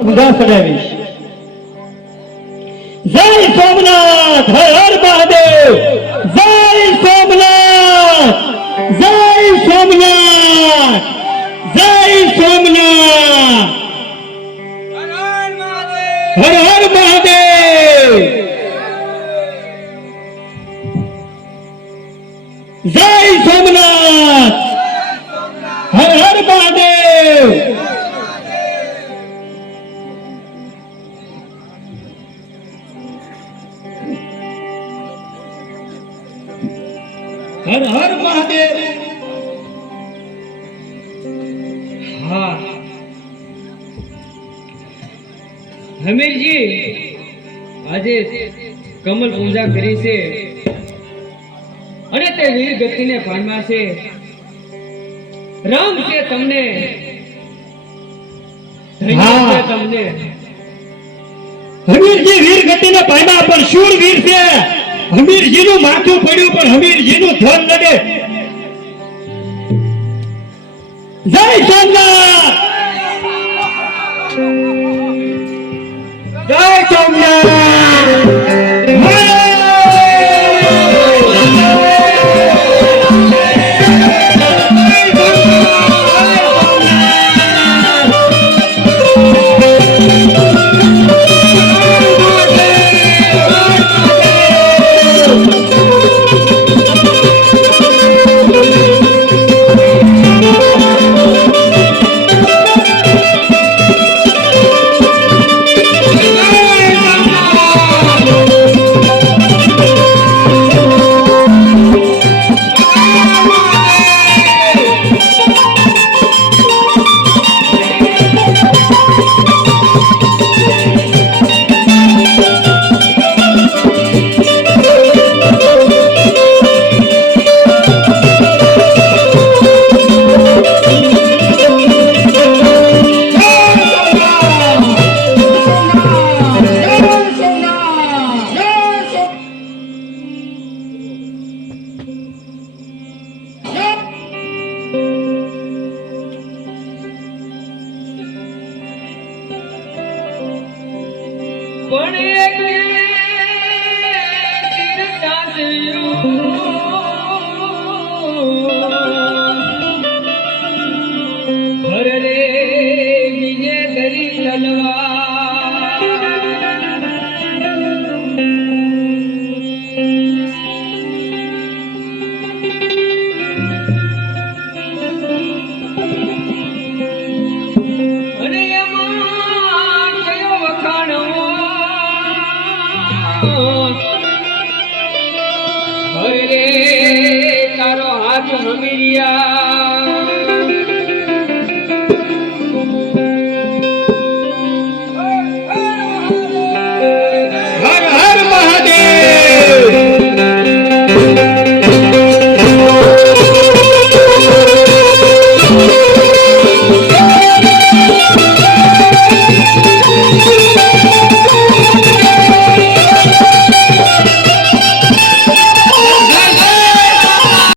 પૂજા ચડાવીશ જય સોમનાથ હર હર મહાદેવ, જય સોમનાથ જય સોમનાથ જય સોમનાથ. હર હર મહાદેવ. જય સોમનાથ. હર હર મહાદેવ. હા. હમીરજી આજે કમલ પૂજા કરી છે. અને તે વીર ગતિને પામ્યા છે. રામ છે તમને. તમને. હમીરજી વીર ગતિને પામ્યા પણ શૂર વીર છે? હમીરજી નું માથું પડ્યું પણ હમીરજી નું ધન લડે. જય સોમનાથ! જય સોમનાથ! પણ એક હરે તારો હાથ હમીરિયા